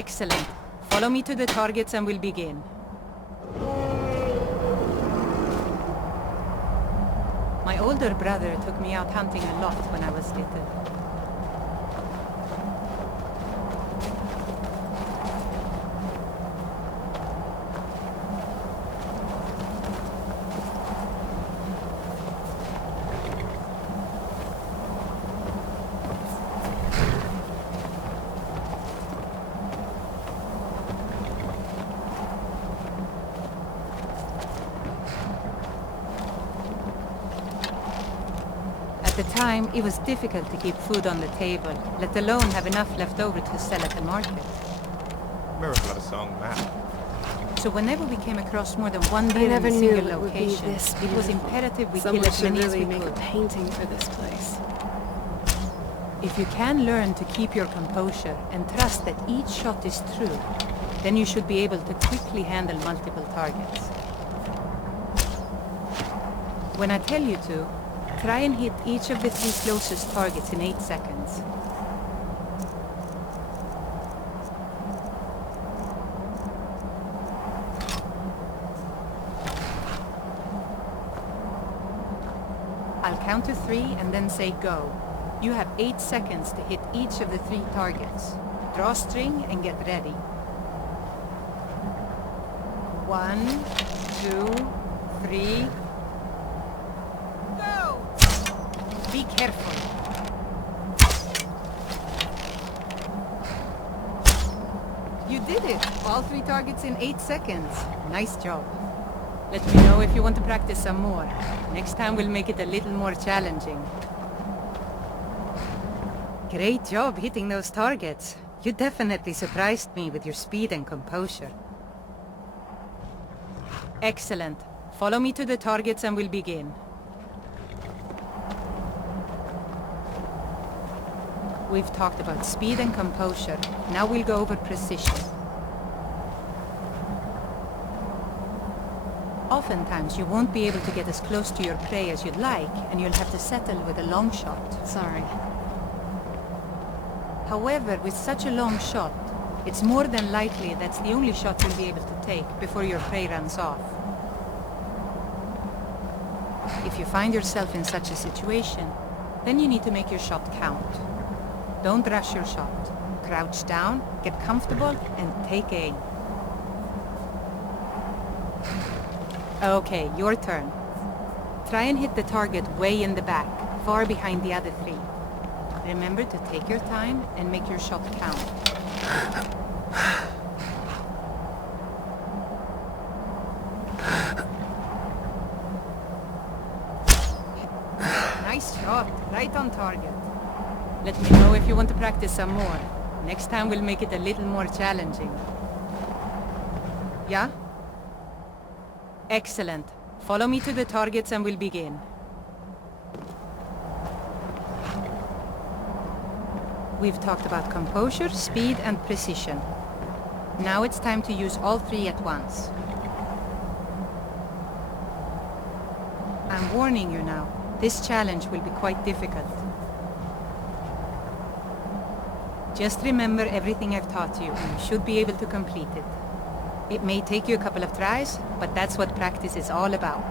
Excellent. Follow me to the targets and we'll begin. My older brother took me out hunting a lot when I was little. At the time, it was difficult to keep food on the table, let alone have enough left over to sell at the market. Miracle of a song, map. So whenever we came across more than one deer in a single location, it was imperative we kill as many as we could. Make a painting for this place. If you can learn to keep your composure and trust that each shot is true, then you should be able to quickly handle multiple targets. When I tell you to, try and hit each of the 3 closest targets in 8 seconds. I'll count to 3 and then say go. You have 8 seconds to hit each of the 3 targets. Draw string and get ready. 1, 2, 3... Be careful. You did it! All 3 targets in 8 seconds. Nice job. Let me know if you want to practice some more. Next time we'll make it a little more challenging. Great job hitting those targets. You definitely surprised me with your speed and composure. Excellent. Follow me to the targets and we'll begin. We've talked about speed and composure. Now we'll go over precision. Oftentimes you won't be able to get as close to your prey as you'd like, and you'll have to settle with a long shot. Sorry. However, with such a long shot, it's more than likely that's the only shot you'll be able to take before your prey runs off. If you find yourself in such a situation, then you need to make your shot count. Don't rush your shot. Crouch down, get comfortable, and take aim. Okay, your turn. Try and hit the target way in the back, far behind the other 3. Remember to take your time and make your shot count. Nice shot, right on target. Let me know if you want to practice some more. Next time we'll make it a little more challenging. Yeah? Excellent. Follow me to the targets and we'll begin. We've talked about composure, speed, and precision. Now it's time to use all 3 at once. I'm warning you now. This challenge will be quite difficult. Just remember everything I've taught you, and you should be able to complete it. It may take you a couple of tries, but that's what practice is all about.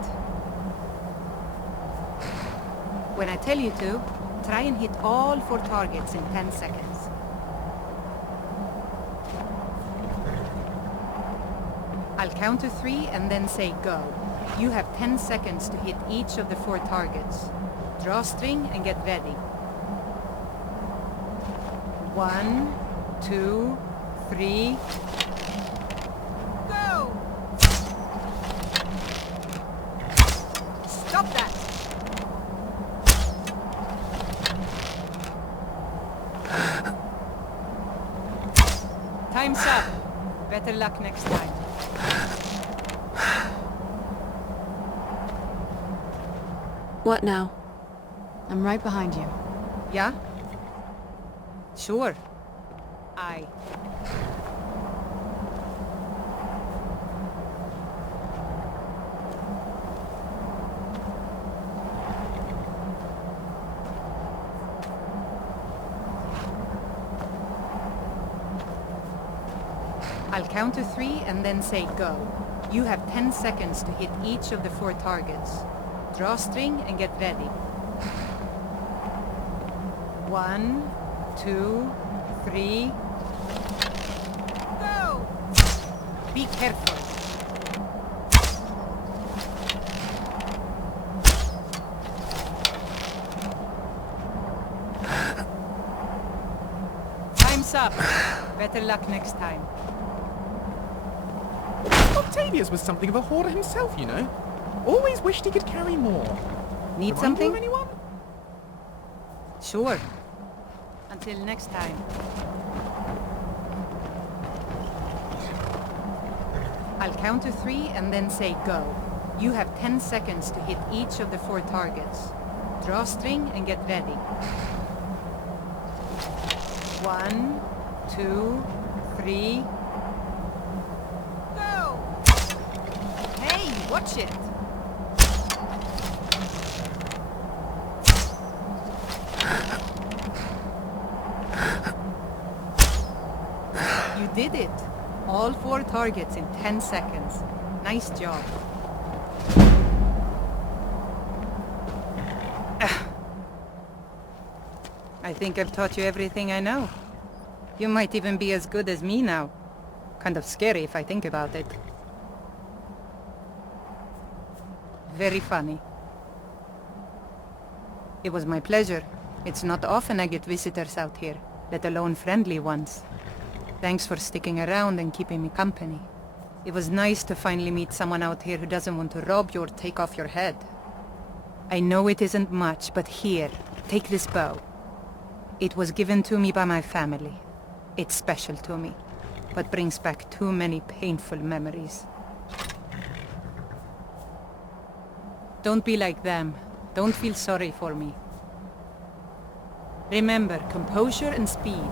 When I tell you to, try and hit all 4 targets in 10 seconds. I'll count to 3 and then say go. You have 10 seconds to hit each of the 4 targets. Draw string and get ready. 1, 2, 3... Go! Stop that! Time's up. Better luck next time. What now? I'm right behind you. Yeah? Sure. Aye. I'll count to 3 and then say go. You have 10 seconds to hit each of the 4 targets. Draw string and get ready. 1, 2, 3... Go! Be careful. Time's up. Better luck next time. Octavius was something of a hoarder himself, you know. Always wished he could carry more. Need Remind you something? of anyone? Sure. Until next time. I'll count to 3 and then say go. You have 10 seconds to hit each of the 4 targets. Draw string and get ready. 1, 2, 3... Go! Hey, watch it! You did it! All 4 targets in 10 seconds. Nice job. I think I've taught you everything I know. You might even be as good as me now. Kind of scary if I think about it. Very funny. It was my pleasure. It's not often I get visitors out here, let alone friendly ones. Thanks for sticking around and keeping me company. It was nice to finally meet someone out here who doesn't want to rob you or take off your head. I know it isn't much, but here, take this bow. It was given to me by my family. It's special to me, but brings back too many painful memories. Don't be like them. Don't feel sorry for me. Remember, composure and speed.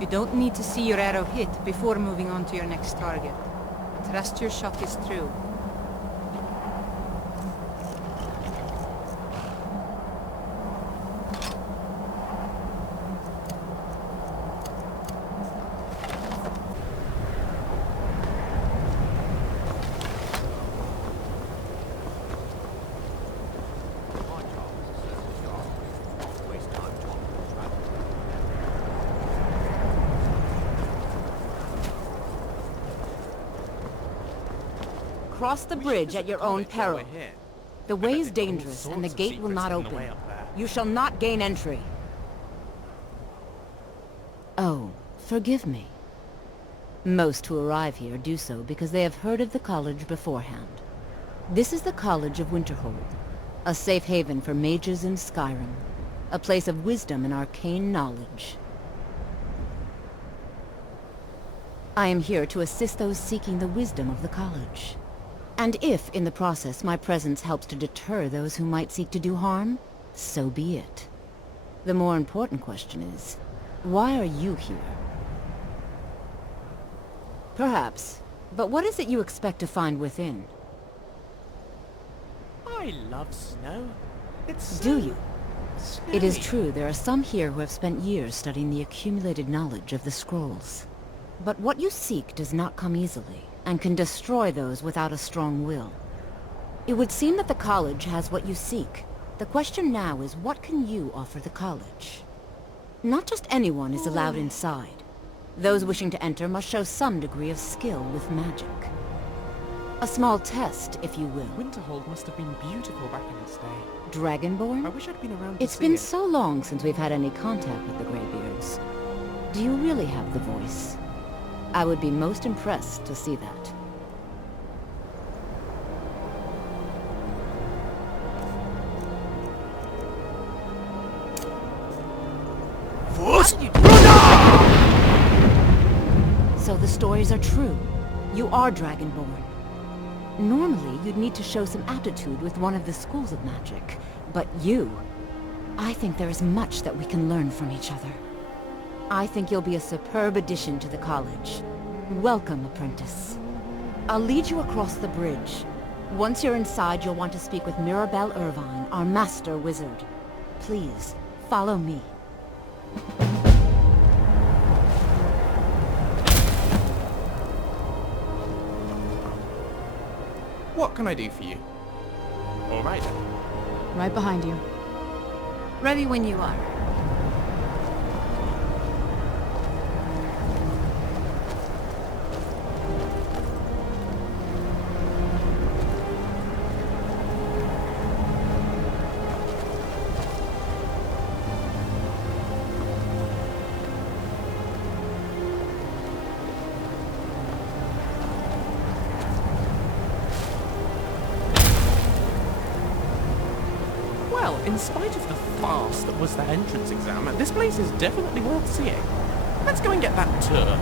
You don't need to see your arrow hit before moving on to your next target. Trust your shot is true. Cross the bridge at your own peril. The way is dangerous and the gate will not open. You shall not gain entry. Oh, forgive me. Most who arrive here do so because they have heard of the college beforehand. This is the College of Winterhold, a safe haven for mages in Skyrim, a place of wisdom and arcane knowledge. I am here to assist those seeking the wisdom of the college. And if, in the process, my presence helps to deter those who might seek to do harm, so be it. The more important question is, why are you here? Perhaps, but what is it you expect to find within? I love snow. It's Do you? snowy. It is true there are some here who have spent years studying the accumulated knowledge of the scrolls. But what you seek does not come easily, and can destroy those without a strong will. It would seem that the college has what you seek. The question now is, what can you offer the college? Not just anyone is allowed inside. Those wishing to enter must show some degree of skill with magic. A small test, if you will. Winterhold must have been beautiful back in its day. Dragonborn? I wish I'd been around to It's see been it. so long since we've had any contact with the Greybeards. Do you really have the voice? I would be most impressed to see that. So the stories are true. You are Dragonborn. Normally, you'd need to show some aptitude with one of the schools of magic. But you... I think there is much that we can learn from each other. I think you'll be a superb addition to the college. Welcome, apprentice. I'll lead you across the bridge. Once you're inside, you'll want to speak with Mirabelle Irvine, our master wizard. Please, follow me. What can I do for you? Alright then. Right behind you. Ready when you are. Well, in spite of the farce that was the entrance exam, this place is definitely worth seeing. Let's go and get that tour.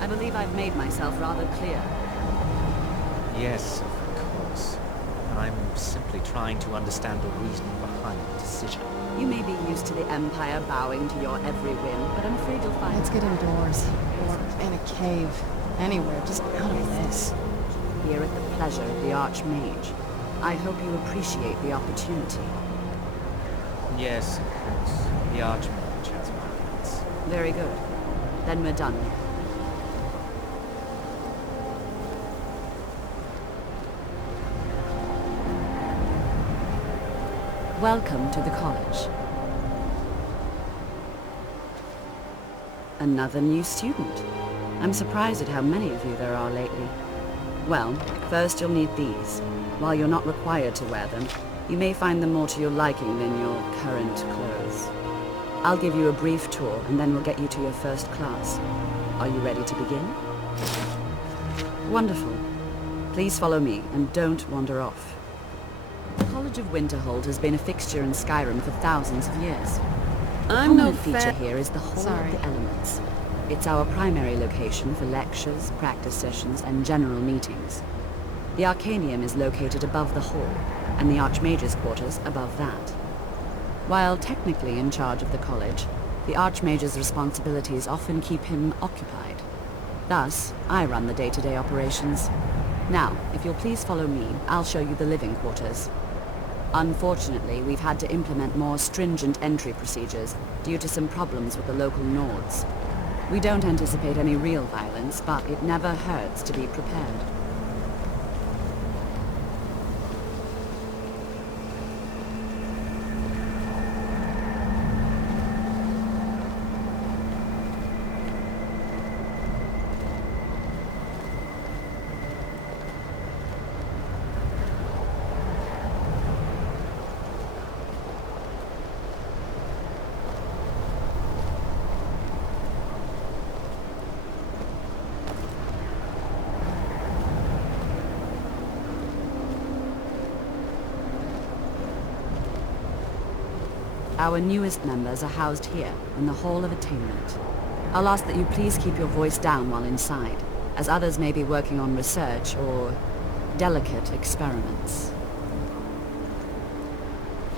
I believe I've made myself rather clear. Yes, of course. I'm simply trying to understand the reasoning behind the decision. You may be used to the Empire bowing to your every whim, but I'm afraid you'll find... Let's get indoors. Or in a cave. Anywhere, just out of this. Here at the pleasure of the Archmage. I hope you appreciate the opportunity. Yes, of course. The Archmage has minds. Very good. Then we're done. Welcome to the college. Another new student. I'm surprised at how many of you there are lately. Well, first you'll need these. While you're not required to wear them, you may find them more to your liking than your current clothes. I'll give you a brief tour and then we'll get you to your first class. Are you ready to begin? Wonderful. Please follow me and don't wander off. The College of Winterhold has been a fixture in Skyrim for thousands of years. I'm no Prominent feature fan. here is the Hall Sorry. of the Elements. It's our primary location for lectures, practice sessions, and general meetings. The Arcanium is located above the hall, and the Archmage's quarters above that. While technically in charge of the college, the Archmage's responsibilities often keep him occupied. Thus, I run the day-to-day operations. Now, if you'll please follow me, I'll show you the living quarters. Unfortunately, we've had to implement more stringent entry procedures due to some problems with the local Nords. We don't anticipate any real violence, but it never hurts to be prepared. Our newest members are housed here, in the Hall of Attainment. I'll ask that you please keep your voice down while inside, as others may be working on research or delicate experiments.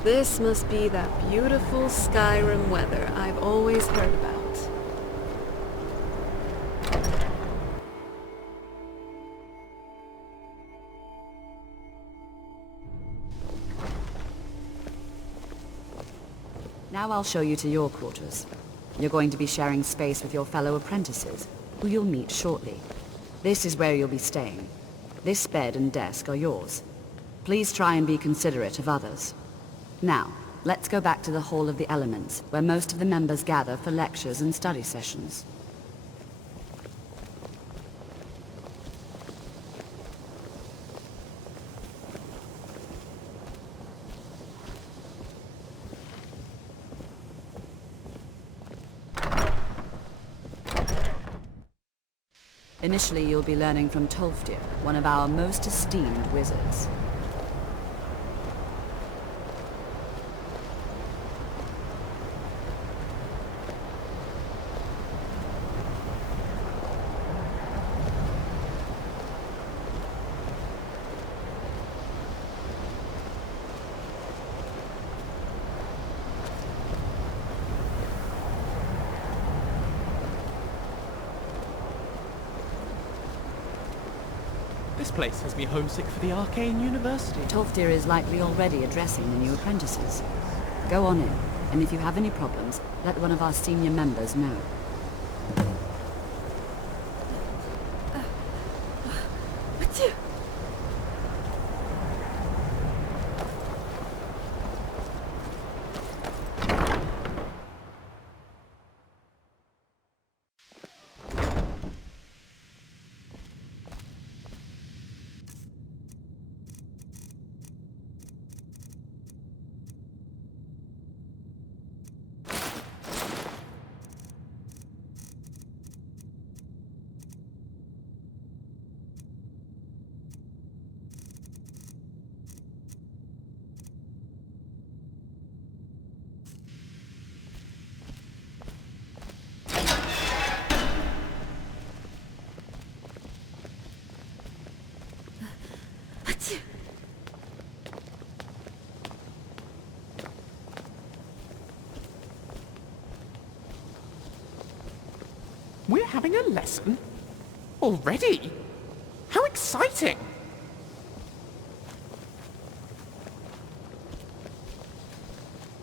This must be that beautiful Skyrim weather I've always heard about. Now I'll show you to your quarters. You're going to be sharing space with your fellow apprentices, who you'll meet shortly. This is where you'll be staying. This bed and desk are yours. Please try and be considerate of others. Now, let's go back to the Hall of the Elements, where most of the members gather for lectures and study sessions. Initially, you'll be learning from Tolfdir, one of our most esteemed wizards. place has me homesick for the Arcane University. Tolfdir is likely already addressing the new apprentices. Go on in, and if you have any problems, let one of our senior members know. We're having a lesson? Already? How exciting!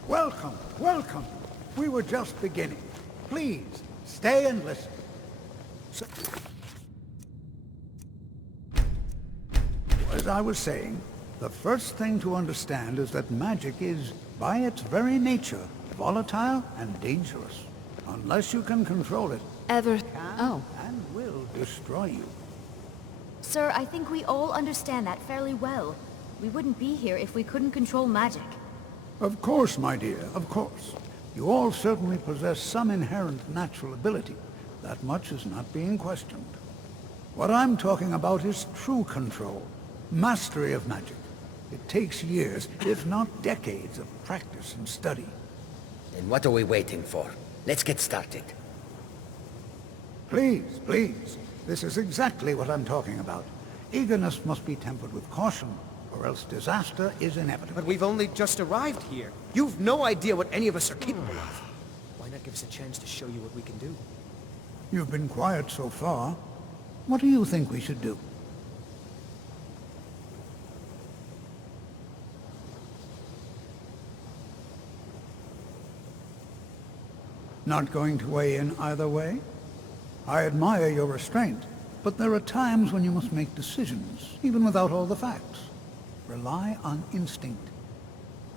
Welcome, welcome. We were just beginning. Please, stay and listen. As I was saying, the first thing to understand is that magic is, by its very nature, volatile and dangerous. Unless you can control it, Oh. and will destroy you. Sir, I think we all understand that fairly well. We wouldn't be here if we couldn't control magic. Of course, my dear, of course. You all certainly possess some inherent natural ability. That much is not being questioned. What I'm talking about is true control, mastery of magic. It takes years, if not decades, of practice and study. Then what are we waiting for? Let's get started. Please, please. This is exactly what I'm talking about. Eagerness must be tempered with caution, or else disaster is inevitable. But we've only just arrived here. You've no idea what any of us are capable of. Why not give us a chance to show you what we can do? You've been quiet so far. What do you think we should do? Not going to weigh in either way? I admire your restraint, but there are times when you must make decisions, even without all the facts. Rely on instinct.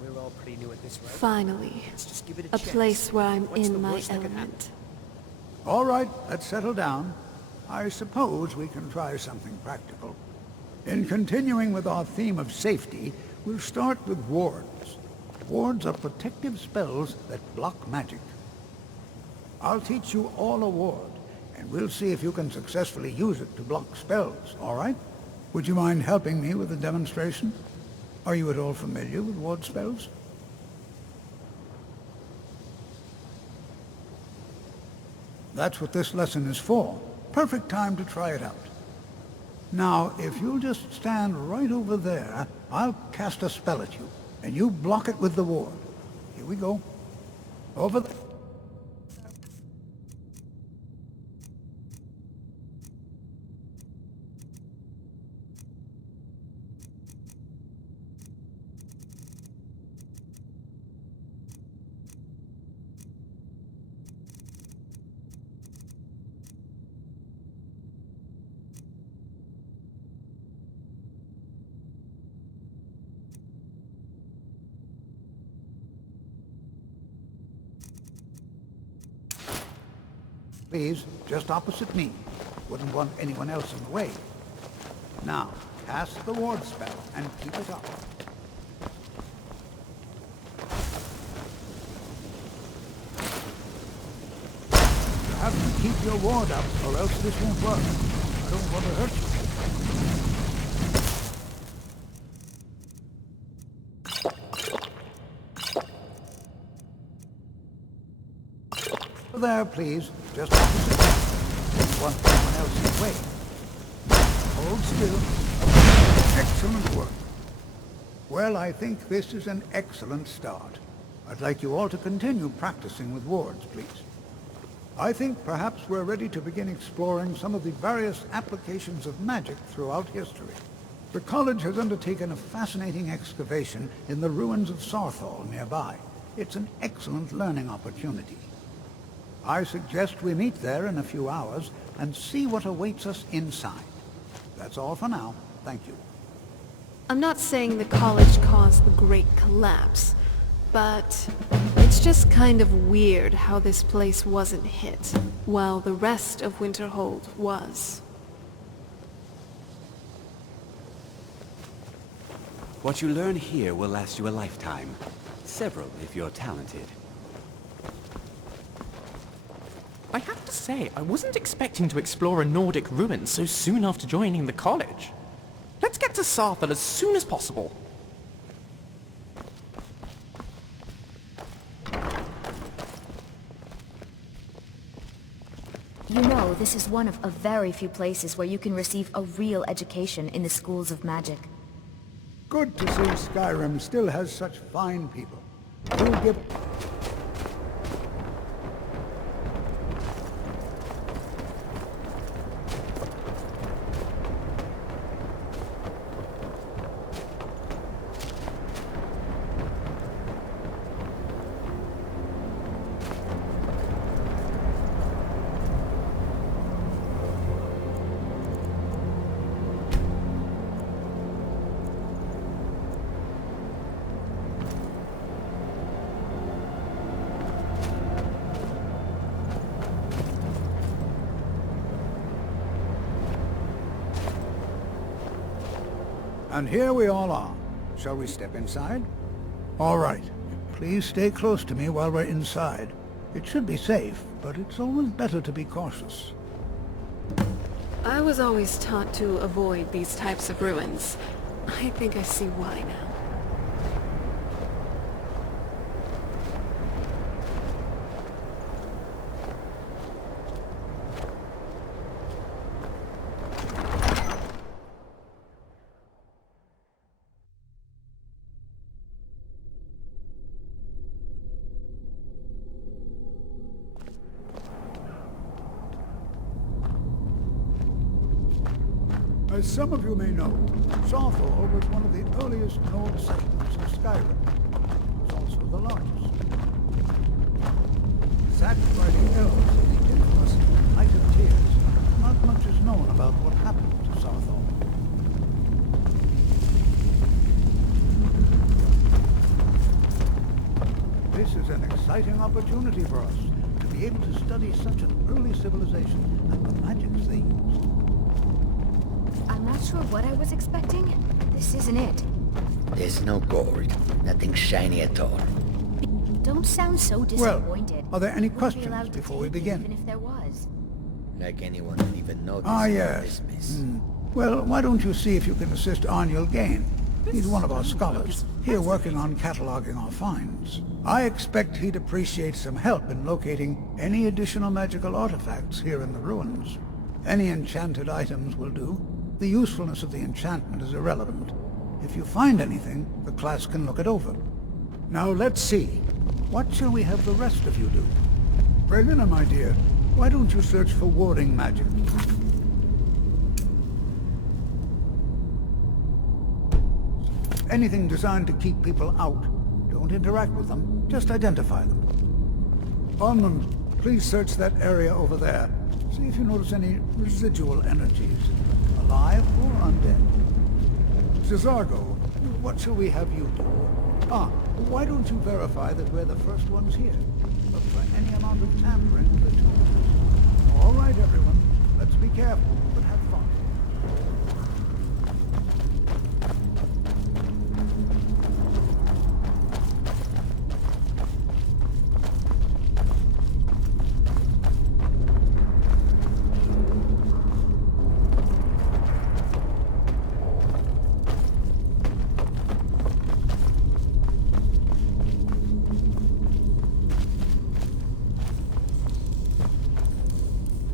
We're all pretty new at this, right? Finally. Let's just give it A chance. place where I'm What's the in my worst that could happen? element. All right, let's settle down. I suppose we can try something practical. In continuing with our theme of safety, we'll start with wards. Wards are protective spells that block magic. I'll teach you all a ward, and we'll see if you can successfully use it to block spells, all right? Would you mind helping me with the demonstration? Are you at all familiar with ward spells? That's what this lesson is for. Perfect time to try it out. Now, if you'll just stand right over there, I'll cast a spell at you, and you block it with the ward. Here we go. Over there. Please, just opposite me. Wouldn't want anyone else in the way. Now, cast the ward spell and keep it up. You have to keep your ward up, or else this won't work. I don't want to hurt you. There, please. Just opposite. Don't want anyone else in the way. Hold still. Excellent work. Well, I think this is an excellent start. I'd like you all to continue practicing with wards, please. I think perhaps we're ready to begin exploring some of the various applications of magic throughout history. The college has undertaken a fascinating excavation in the ruins of Saarthal nearby. It's an excellent learning opportunity. I suggest we meet there in a few hours and see what awaits us inside. That's all for now. Thank you. I'm not saying the college caused the Great Collapse, but it's just kind of weird how this place wasn't hit, while the rest of Winterhold was. What you learn here will last you a lifetime. Several, if you're talented. I have to say, I wasn't expecting to explore a Nordic ruin so soon after joining the college. Let's get to Saarthal as soon as possible. You know, this is one of a very few places where you can receive a real education in the schools of magic. Good to see Skyrim still has such fine people. We'll give... And here we all are. Shall we step inside? All right. Please stay close to me while we're inside. It should be safe, but it's always better to be cautious. I was always taught to avoid these types of ruins. I think I see why now. As some of you may know, Saarthal was one of the earliest Nord settlements of Skyrim. It was also the largest. Sacked by the elves in the infamous Night of Tears, not much is known about what happened to Saarthal. This is an exciting opportunity for us to be able to study such an early civilization and the magics they used. I'm not sure what I was expecting. This isn't it. There's no gold. Nothing shiny at all. Don't sound so disappointed. Well, are there any Wouldn't be questions allowed to before we take it begin? Even if there was. Like anyone would even notice. Ah, yes. This mess. Well, why don't you see if you can assist Arniel Gain? He's one of our scholars, here working on cataloging our finds. I expect he'd appreciate some help in locating any additional magical artifacts here in the ruins. Any enchanted items will do. The usefulness of the enchantment is irrelevant. If you find anything, the class can look it over. Now let's see. What shall we have the rest of you do? Brelina, my dear, why don't you search for warding magic? Anything designed to keep people out. Don't interact with them, just identify them. Almond, please search that area over there. See if you notice any residual energies. Alive or undead. Cesargo, what shall we have you do? Why don't you verify that we're the first ones here? Look for any amount of tampering with the tools. All right, everyone. Let's be careful, but have fun.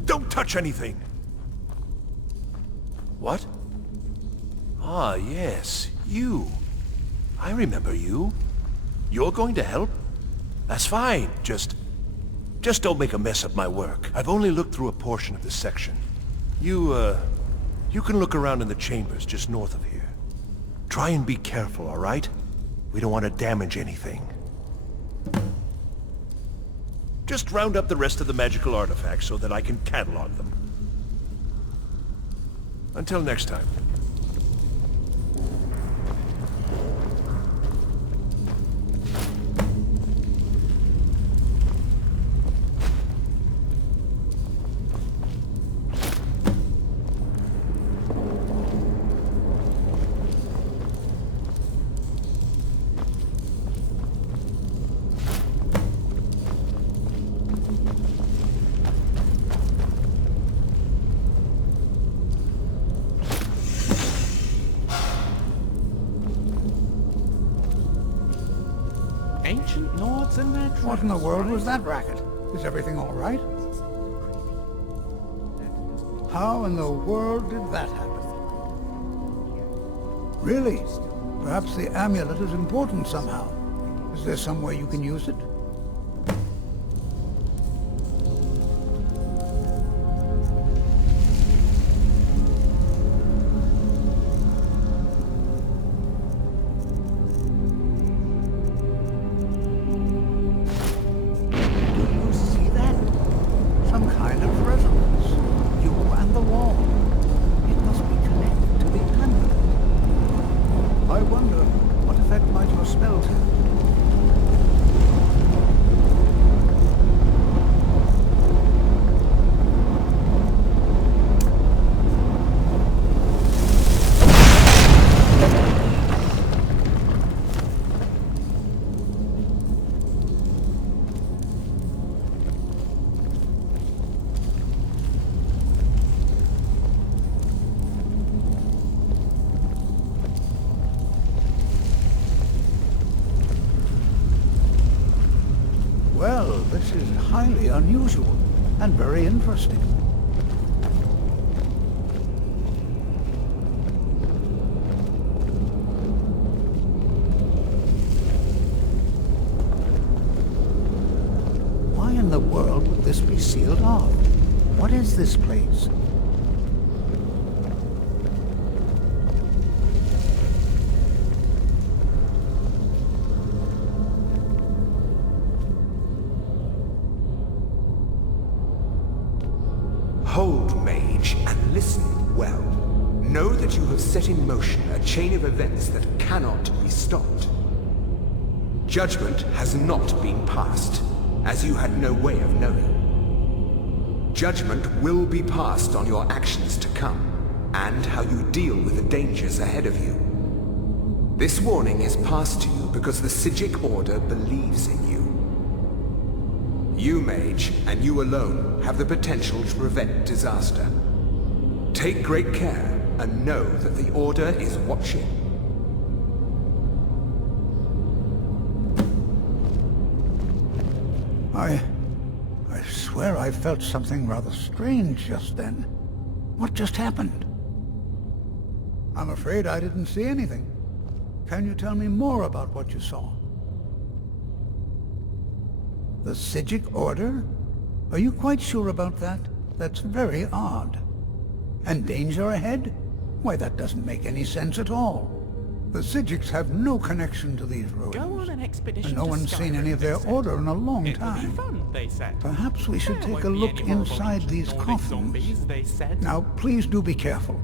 Don't touch anything! What? Ah, yes, you. I remember you. You're going to help? That's fine, just... Just don't make a mess of my work. I've only looked through a portion of this section. You can look around in the chambers just north of here. Try and be careful, all right? We don't want to damage anything. Just round up the rest of the magical artifacts so that I can catalog them. Until next time. Ancient lords and their What in the world was that racket? Is everything all right? How in the world did that happen? Really? Perhaps the amulet is important somehow. Is there some way you can use it? Well, this is highly unusual and very interesting. Why in the world would this be sealed off? What is this place? Hold, mage, and listen well. Know that you have set in motion a chain of events that cannot be stopped. Judgment has not been passed, as you had no way of knowing. Judgment will be passed on your actions to come, and how you deal with the dangers ahead of you. This warning is passed to you because the Psijic Order believes in you. You, mage, and you alone, have the potential to prevent disaster. Take great care, and know that the Order is watching. I swear I felt something rather strange just then. What just happened? I'm afraid I didn't see anything. Can you tell me more about what you saw? The Psijic Order? Are you quite sure about that? That's very odd. And danger ahead? Why, that doesn't make any sense at all. The Psijics have no connection to these ruins. Go on an expedition and no one's seen any of their order in a long time. It'll be fun, they said. Perhaps we should take a look inside these coffins. Zombies, they said. Now, please do be careful.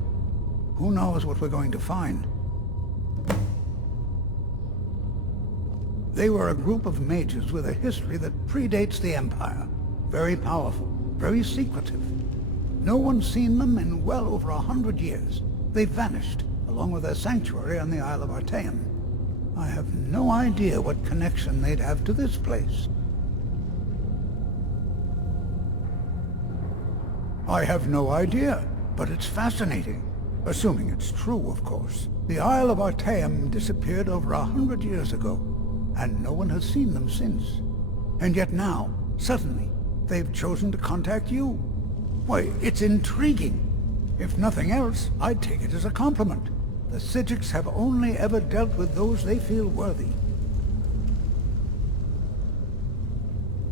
Who knows what we're going to find? They were a group of mages with a history that predates the Empire. Very powerful, very secretive. No one's seen them in well over 100 years. They vanished, along with their sanctuary on the Isle of Artaeum. I have no idea what connection they'd have to this place. I have no idea, but it's fascinating. Assuming it's true, of course. The Isle of Artaeum disappeared over 100 years ago, and no one has seen them since. And yet now, suddenly, they've chosen to contact you. Why, it's intriguing. If nothing else, I'd take it as a compliment. The Psijics have only ever dealt with those they feel worthy.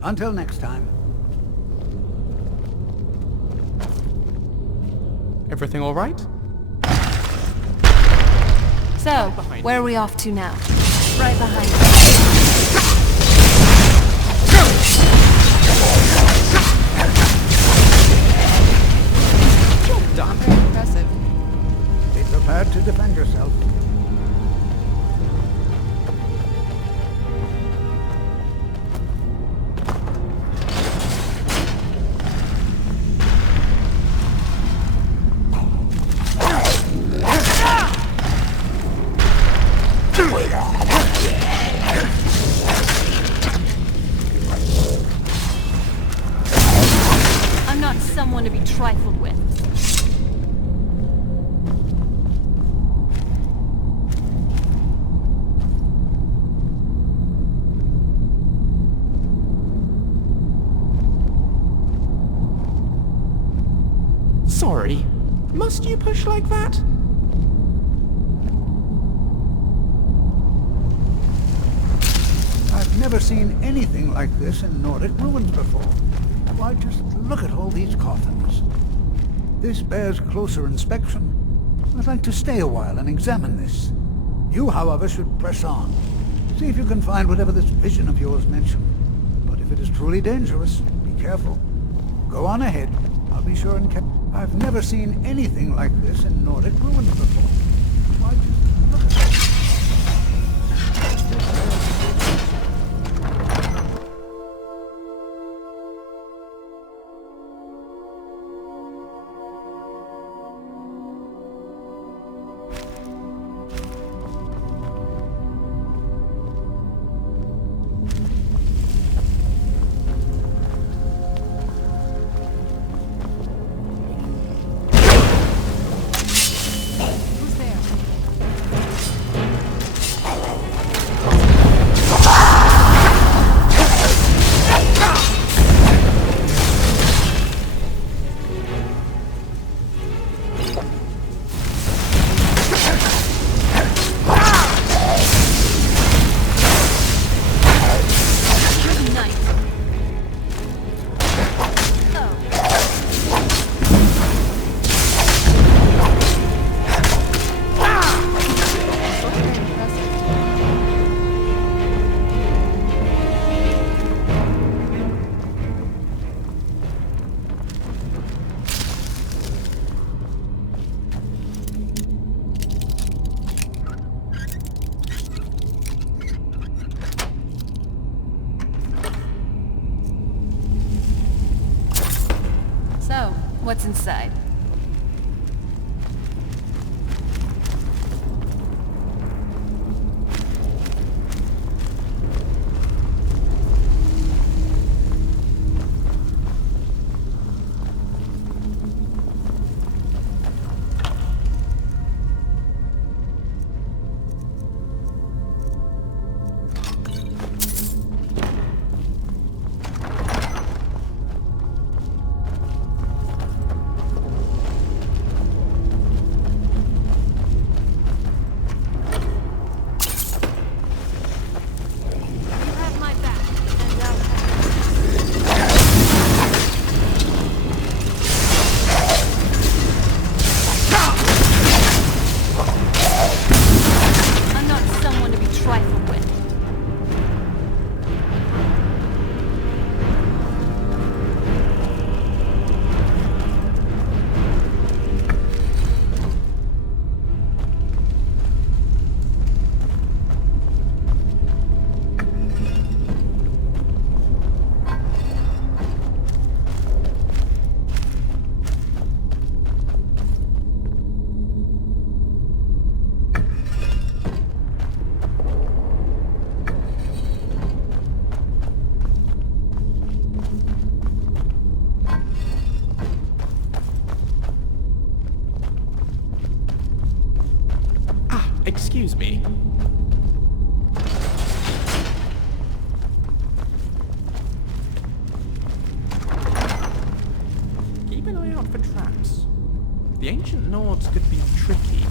Until next time, Everything all right? So, where are we off to now? Right behind you. Done. Very impressive. Be prepared to defend yourself. I'm not someone to be trifled with. Sorry. Must you push like that? I've never seen anything like this in Nordic ruins before. Why, just look at all these coffins. This bears closer inspection. I'd like to stay a while and examine this. You, however, should press on. See if you can find whatever this vision of yours mentioned. But if it is truly dangerous, be careful. Go on ahead. I'll be sure and I've never seen anything like this in Nordic ruins before. Why, just look at that. What's inside? Excuse me. Keep an eye out for traps. The ancient Nords could be tricky.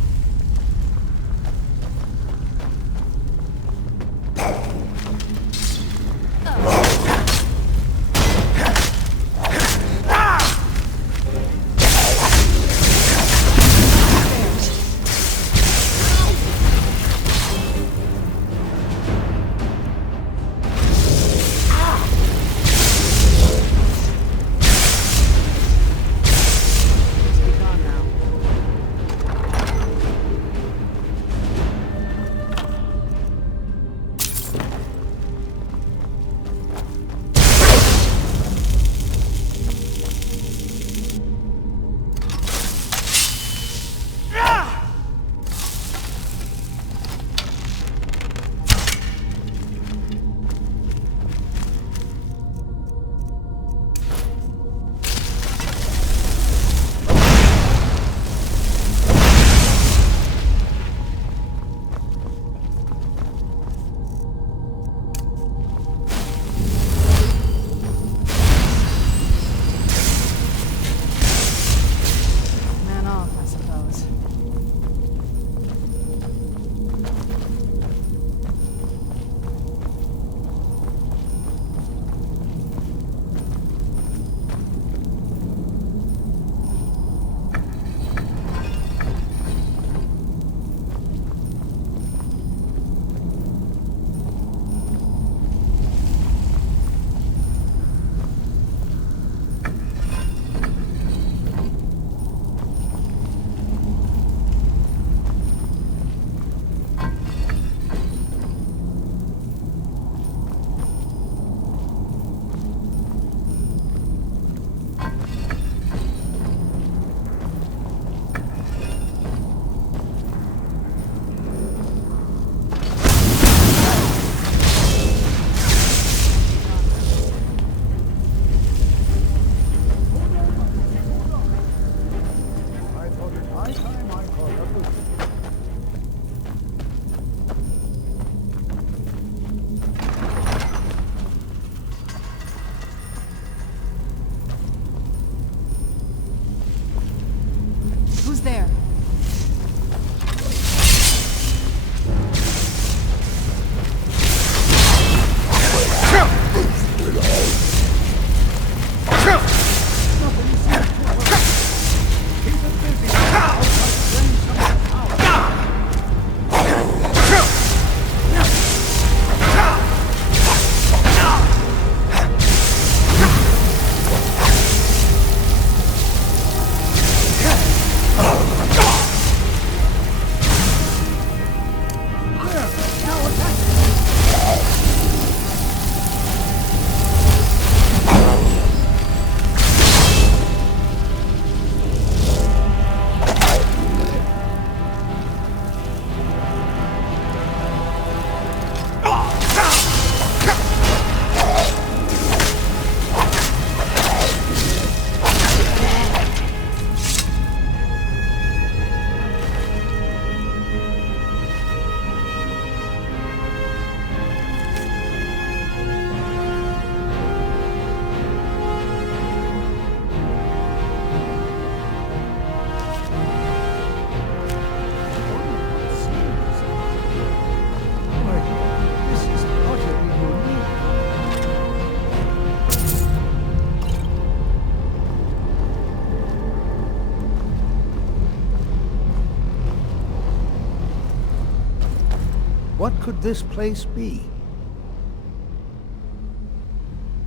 What could this place be?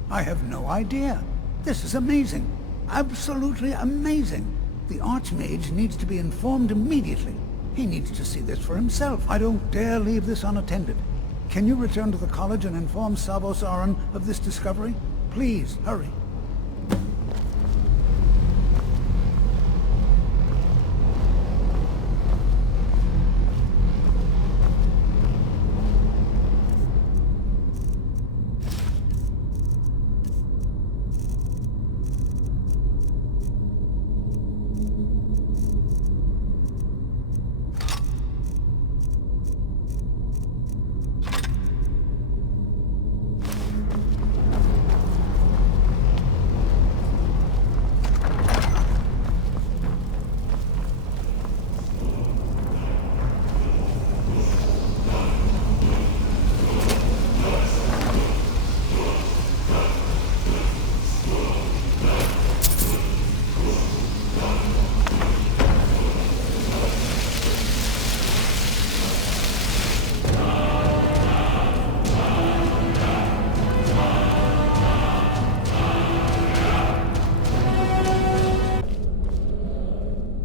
I have no idea. This is amazing. Absolutely amazing. The Archmage needs to be informed immediately. He needs to see this for himself. I don't dare leave this unattended. Can you return to the college and inform Savos Aran of this discovery? Please, hurry.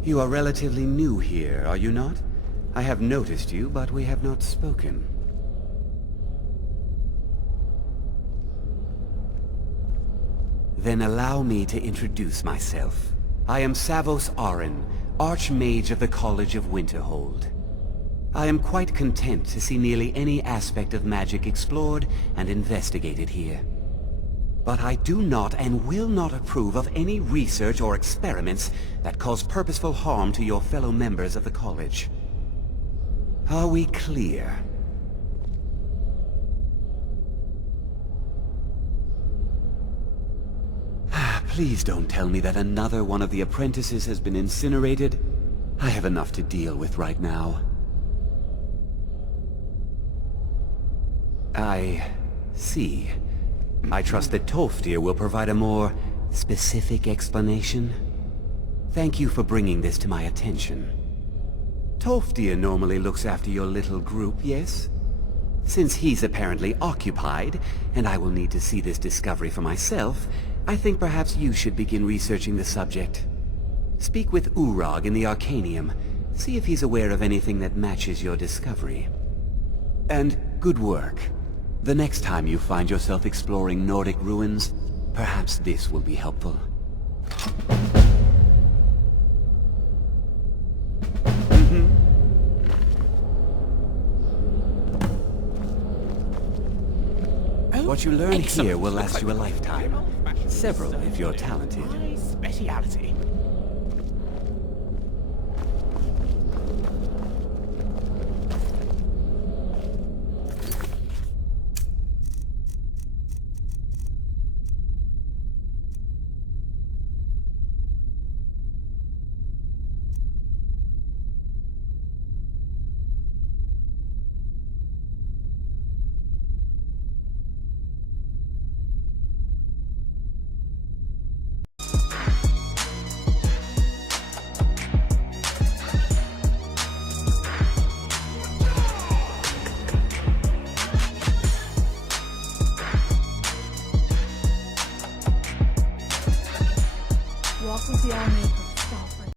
You are relatively new here, are you not? I have noticed you, but we have not spoken. Then allow me to introduce myself. I am Savos Aran, Archmage of the College of Winterhold. I am quite content to see nearly any aspect of magic explored and investigated here. But I do not and will not approve of any research or experiments that cause purposeful harm to your fellow members of the college. Are we clear? Please don't tell me that another one of the apprentices has been incinerated. I have enough to deal with right now. I see. I trust that Tolfdir will provide a more specific explanation. Thank you for bringing this to my attention. Tolfdir normally looks after your little group, yes? Since he's apparently occupied, and I will need to see this discovery for myself, I think perhaps you should begin researching the subject. Speak with Urag in the Arcanium. See if he's aware of anything that matches your discovery. And good work. The next time you find yourself exploring Nordic ruins, perhaps this will be helpful. What you learn here will last you a lifetime. Several, if you're talented. My speciality. Walk with the All-Maker.